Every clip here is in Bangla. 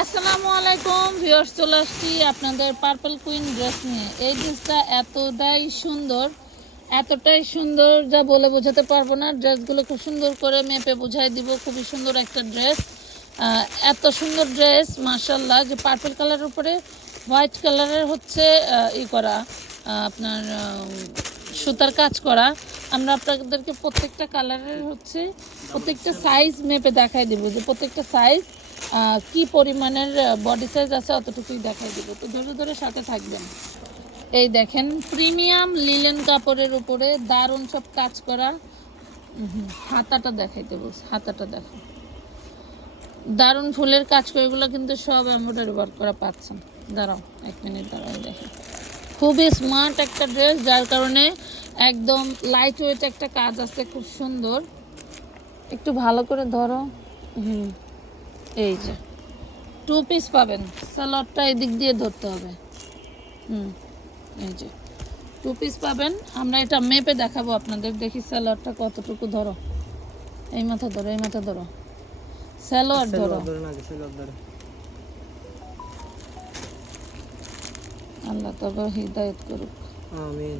আসসালামু আলাইকুম ভিউয়ার্স চলে আসছি আপনাদের পার্পল কুইন ড্রেস নিয়ে। এই ড্রেসটা এতটাই সুন্দর এতটাই সুন্দর যা বলে বোঝাতে পারব না। ড্রেসগুলো খুব সুন্দর করে মেপে বোঝাই দিব, খুবই সুন্দর একটা ড্রেস এত সুন্দর ড্রেস মার্শাল্লাহ যে পার্পল কালারের উপরে হোয়াইট কালারের হচ্ছে ই করা আপনার সুতার কাজ করা। আমরা আপনাদেরকে প্রত্যেকটা কালারের হচ্ছে প্রত্যেকটা সাইজ মেপে দেখাই দিব, যে প্রত্যেকটা সাইজ কি পরিমাণের বডি সাইজ আছে অতটুকুই দেখাই দিব। তো ধরে ধরে সাথে থাকবেন। এই দেখেন প্রিমিয়াম লিলেন কাপড়ের উপরে দারুণ সব কাজ করা। হাতাটা দেখাইতে বলছি, হাতাটা দেখো। দারুণ ফুলের কাজ করে, এগুলো কিন্তু সব এমব্রয়ডারি ওয়ার্ক করা পাচ্ছেন। দাঁড়াও, এক মিনিট দাঁড়াও দেখেন। খুবই স্মার্ট একটা ড্রেস যার কারণে একদম লাইট ওয়েট একটা কাজ আছে, খুব সুন্দর। একটু ভালো করে ধরো। হুম। এই যে টু পিস পাবেন। স্যালাডটা এদিক দিয়ে ধরতে হবে। হুম এই যে টু পিস পাবেন। আমরা এটা মেপে দেখাবো আপনাদের। দেখি স্যালাডটা কতটুকু ধরো। এই মাথা ধরো এই মাথা ধরো। স্যালোয়ার ধরো। আল্লাহ তবে হৃদায়ত করুক। আমিন।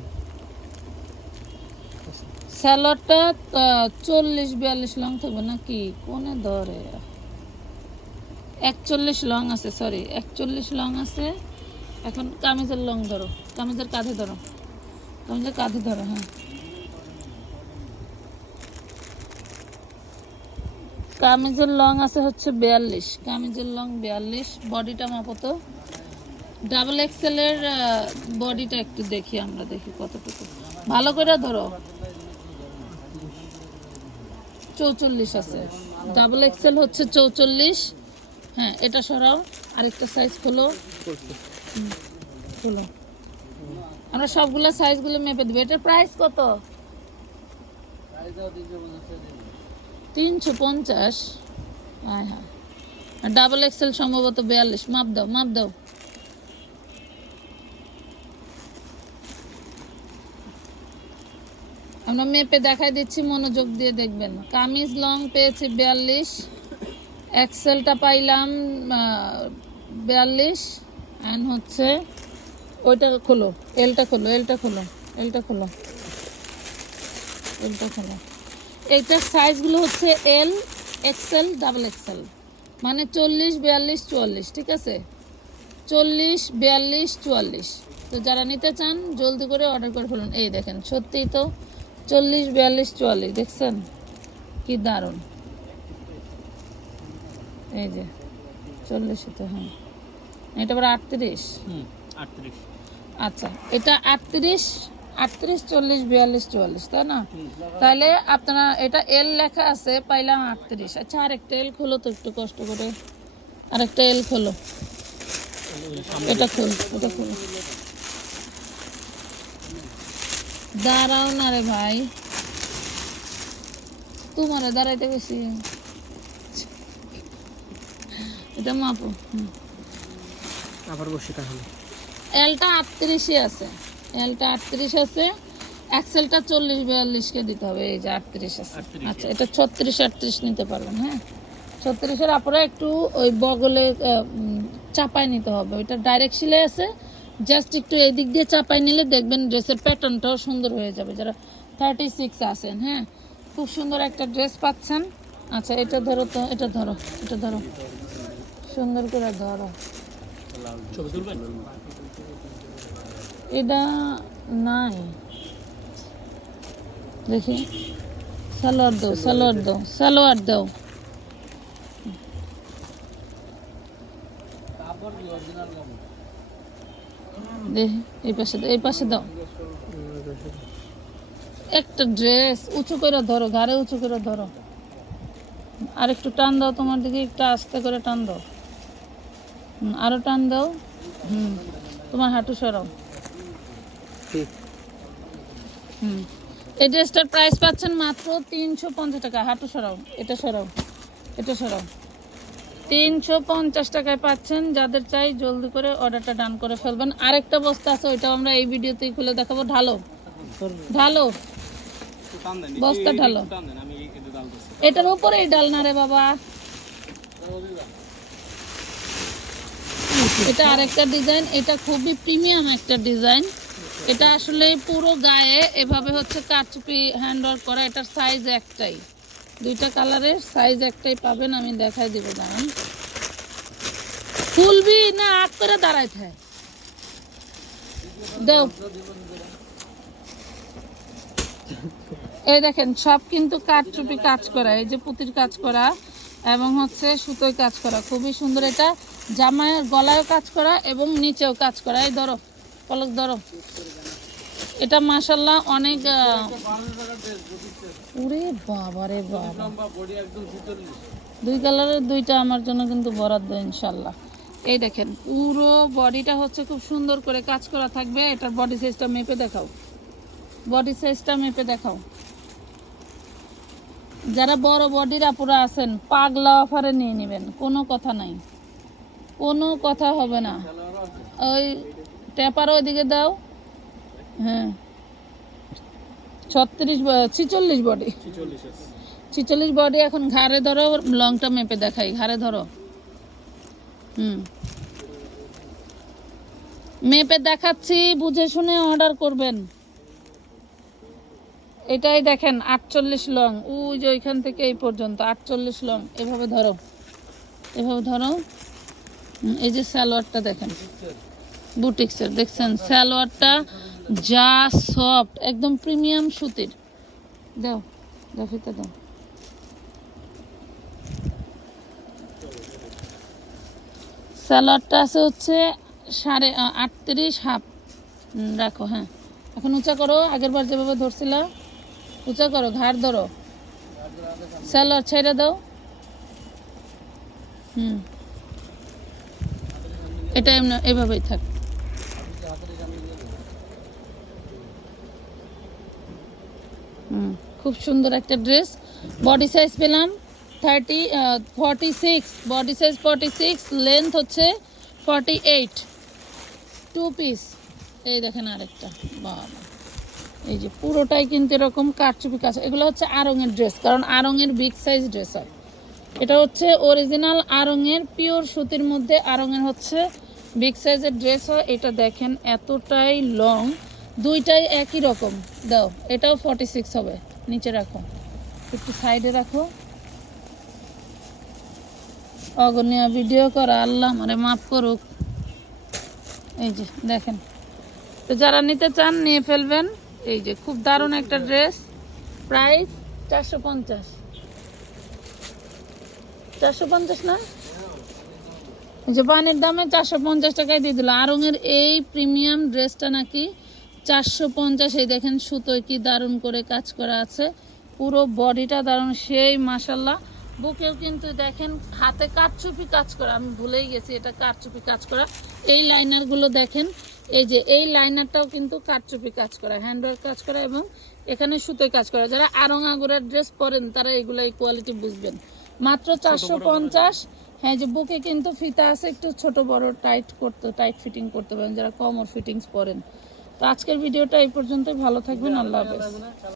স্যালাডটা চল্লিশ বিয়াল্লিশ লং থাকবে নাকি? কোনে ধরে? একচল্লিশ লং আছে সরি একচল্লিশ লং আছে। এখন কামিজের লং ধরো, কামিজের কাঁধে ধরো। কামিজের কাঁধে ধরো হ্যাঁ। কামিজের লং আছে হচ্ছে বিয়াল্লিশ, কামিজের লং বিয়াল্লিশ, বডিটা মাপতো ডাবল এক্সেলের বডিটা একটু দেখি আমরা, দেখি কতটুকু। ভালো করে ধরো। চৌচল্লিশ আছে। ডাবল এক্সেল হচ্ছে চৌচল্লিশ হ্যাঁ এটা সরাও। আরেকটা সাইজ খোলো। খোলো। আমরা সবগুলো সাইজগুলো মেপে দেবো। এটার প্রাইস কত? তিনশো পঞ্চাশ। হ্যাঁ। হ্যাঁ ডাবল এক্সেল সম্ভবত বিয়াল্লিশ। মাপ দাও মাপ দাও। আমরা মেপে দেখাই দিচ্ছি, মনোযোগ দিয়ে দেখবেন। কামিজ লং পেয়েছি বিয়াল্লিশ। এক্সেলটা পাইলাম বিয়াল্লিশ অ্যান্ড হচ্ছে ওইটা খোলো এলটা খোলো এলটা খোলো এলটা খোলো এলটা খোলো। এইটার সাইজগুলো হচ্ছে এল এক্সেল ডাবল এক্সেল মানে চল্লিশ, বিয়াল্লিশ, চুয়াল্লিশ, ঠিক আছে? চল্লিশ, বিয়াল্লিশ, চুয়াল্লিশ। তো যারা নিতে চান, জলদি করে অর্ডার করে ফেলুন। এই দেখেন, সত্যিই তো চল্লিশ, বিয়াল্লিশ, চুয়াল্লিশ, দেখছেন? কি দারুণ। এই যে চল্লিশ তো হ্যাঁ। এটা আবার আটত্রিশ? হুম আটত্রিশ। আচ্ছা এটা আটত্রিশ আটত্রিশ চল্লিশ বিয়াল্লিশ চুয়াল্লিশ তাই না? তাহলে আপনারা এটা এল লেখা আছে পাইলাম আটত্রিশ। আচ্ছা আরেকটা এল খোলো তো একটু কষ্ট করে। আরেকটা এল খোলো। এটা খোল এটা খোলো। দাঁড়াও না রে ভাই। তোমারে দাঁড়াইতে বেশি এটা মাপো আবার বসে তাহলে। এলটা আটত্রিশে আছে। এলটা আটত্রিশ আছে। এক্সেলটা চল্লিশ বিয়াল্লিশকে দিতে হবে এই যে আটত্রিশ আছে। আচ্ছা এটা ছত্রিশ আটত্রিশ নিতে পারবেন হ্যাঁ? ছত্রিশের আপরে একটু ওই বগলে চাপায় নিতে হবে। ওইটা ডাইরেক্ট সিলাই আছে। জাস্ট একটু এদিক দিয়ে চাপাই নিলে দেখবেন ড্রেসের প্যাটার্নটাও সুন্দর হয়ে যাবে। যারা থার্টি সিক্স আছেন হ্যাঁ? খুব সুন্দর একটা ড্রেস পাচ্ছেন। আচ্ছা এটা ধরো তো এটা ধরো এটা ধরো। সুন্দর করে ধরো। এটা নাই। দেখি। সালোয়ার দাও সালোয়ার দাও সালোয়ার দাও। এই পাশে দাও, এই পাশে দাও। একটা ড্রেস উঁচু করে ধরো, ঘাড়ে উঁচু করে ধরো। আর একটু টান দাও তোমার দিকে, একটু আস্তে করে টান দাও। হুম, আরও টান দাও। হুম তোমার হাঁটু সরাও। হুম এই ড্রেসটার প্রাইস পাচ্ছেন মাত্র তিনশো পঞ্চাশ টাকা। হাঁটু সরাও এটা সরাও এটা সরাও। তিনশো পঞ্চাশ টাকায় পাচ্ছেন যাদের চাই জলদি করে অর্ডারটা ডান করে ফেলবেন। আরেকটা বস্তা আছে ওইটাও আমরা এই ভিডিওতেই খুলে দেখাবো। ঢালো ঢালো। বস্তা ঢালো। এটার উপরেই ডাল না রে বাবা। এটা আরেকটা ডিজাইন এটা খুবই প্রিমিয়াম একটা ডিজাইন এটা আসলে পুরো গায়ে এভাবে হচ্ছে কারচুপি হ্যান্ড ওয়ার্ক করা, এটার সাইজ একটাই। দুইটা কালারের সাইজ একটাই পাবেন, আমি দেখাই দিব, দাঁড়ান। খুলবি না আগ করে দাঁড়ায় থাকে। এই দেখেন, সব কিন্তু কাঠচুপি কাজ করা, এই যে পুতির কাজ করা। এবং হচ্ছে সুতোয় কাজ করা। খুবই সুন্দর এটা। জামায়ের গলায়ও কাজ করা এবং নিচেও কাজ করা। এই ধরো, পলক ধরো। এটা মাসাল্লাহ অনেক ওরে বাবা রে বাবা। দুই কালারের দুইটা আমার জন্য কিন্তু বরাদ্দ ইনশাল্লাহ এই দেখেন, পুরো বডিটা হচ্ছে খুব সুন্দর করে কাজ করা থাকবে। এটার বডি সাইজটা মেপে দেখাও। বডি সাইজটা মেপে দেখাও। যারা বড় বডির আপুরা আছেন, পাগলা অফারে নিয়ে নেবেন। কোনো কথা নাই। কোনো কথা হবে না। ওই ট্যাপার ওইদিকে দাও। হ্যাঁ। ছত্রিশ ছিচল্লিশ বডি ছিচল্লিশ বডি এখন ঘাড়ে ধরো লংটা মেপে দেখাই। ঘাড়ে ধরো। হুম। মেপে দেখাচ্ছি, বুঝে শুনে অর্ডার করবেন। এটাই দেখেন, আটচল্লিশ লং। ওই যে ওইখান থেকে এই পর্যন্ত, আটচল্লিশ লং। এভাবে ধরো। এভাবে ধরো। এই যে সালোয়ারটা দেখেন। বুটিক্সের, দেখছেন? সালোয়ারটা যা সফট, একদম প্রিমিয়াম সুতির। দাও দাও ফিতে দাও। সালোয়ারটা আছে হচ্ছে সাড়ে আটত্রিশ হাফ। রাখো হ্যাঁ। এখন উঁচা করো আগের বার যেভাবে ধরছিলা উঁচা করো, ঘাড় ধরো। সালোয়ার ছেড়ে দাও। হুম। এটা এমনি, এভাবেই থাক। হুম, খুব সুন্দর একটা ড্রেস। বডি সাইজ পেলাম thirty forty six body size forty six length হচ্ছে ফর্টি এইট টু পিস এই দেখেন আরেকটা। বাবা এই যে পুরোটাই কিন্তু এরকম কারচুপি কাজ। এগুলো হচ্ছে আরঙের ড্রেস, কারণ আরঙের বিগ সাইজ ড্রেস হয়। এটা হচ্ছে অরিজিনাল আরঙের পিওর সুতির মধ্যে আরঙের হচ্ছে বিগ সাইজের ড্রেস হয়। এটা দেখেন এতটাই লং দুইটাই একই রকম। দাও, এটাও ফর্টি সিক্স হবে। নিচে রাখো। একটু সাইডে রাখো। অগণীয় ভিডিও করা, আল্লাহ মানে মাফ করুক। এই যে দেখেন। তো যারা নিতে চান, নিয়ে ফেলবেন। এই যে খুব দারুণ একটা ড্রেস। প্রাইস চারশো পঞ্চাশ। চারশো পঞ্চাশ না? যে দামে চারশো পঞ্চাশ টাকায় দিয়ে দিল। আরঙের এই প্রিমিয়াম ড্রেসটা নাকি চারশো পঞ্চাশ। এই দেখেন সুতোয় কি দারুণ করে কাজ করা আছে। পুরো বডিটা দারুণ, সেই মাসাল্লাহ বুকেও কিন্তু দেখেন হাতে কারচুপি কাজ করা। আমি ভুলেই গেছি, এটা কারচুপি কাজ করা। এই লাইনারগুলো দেখেন এই যে এই লাইনারটাও কিন্তু কাটচুপি কাজ করা হ্যান্ডওয়ার্ক কাজ করা এবং এখানে সুতোয় কাজ করা। যারা আরং আগুরের ড্রেস পরেন তারা এগুলো এই কোয়ালিটি বুঝবেন। মাত্র চারশো পঞ্চাশ। হ্যাঁ যে বুকে কিন্তু ফিতা আছে একটু ছোট বড় টাইট করতে টাইট ফিটিং করতে পারেন। যারা কমর ফিটিংস পরেন। তো আজকের ভিডিওটা এই পর্যন্তই। ভালো থাকবেন। আল্লাহ হাফেজ।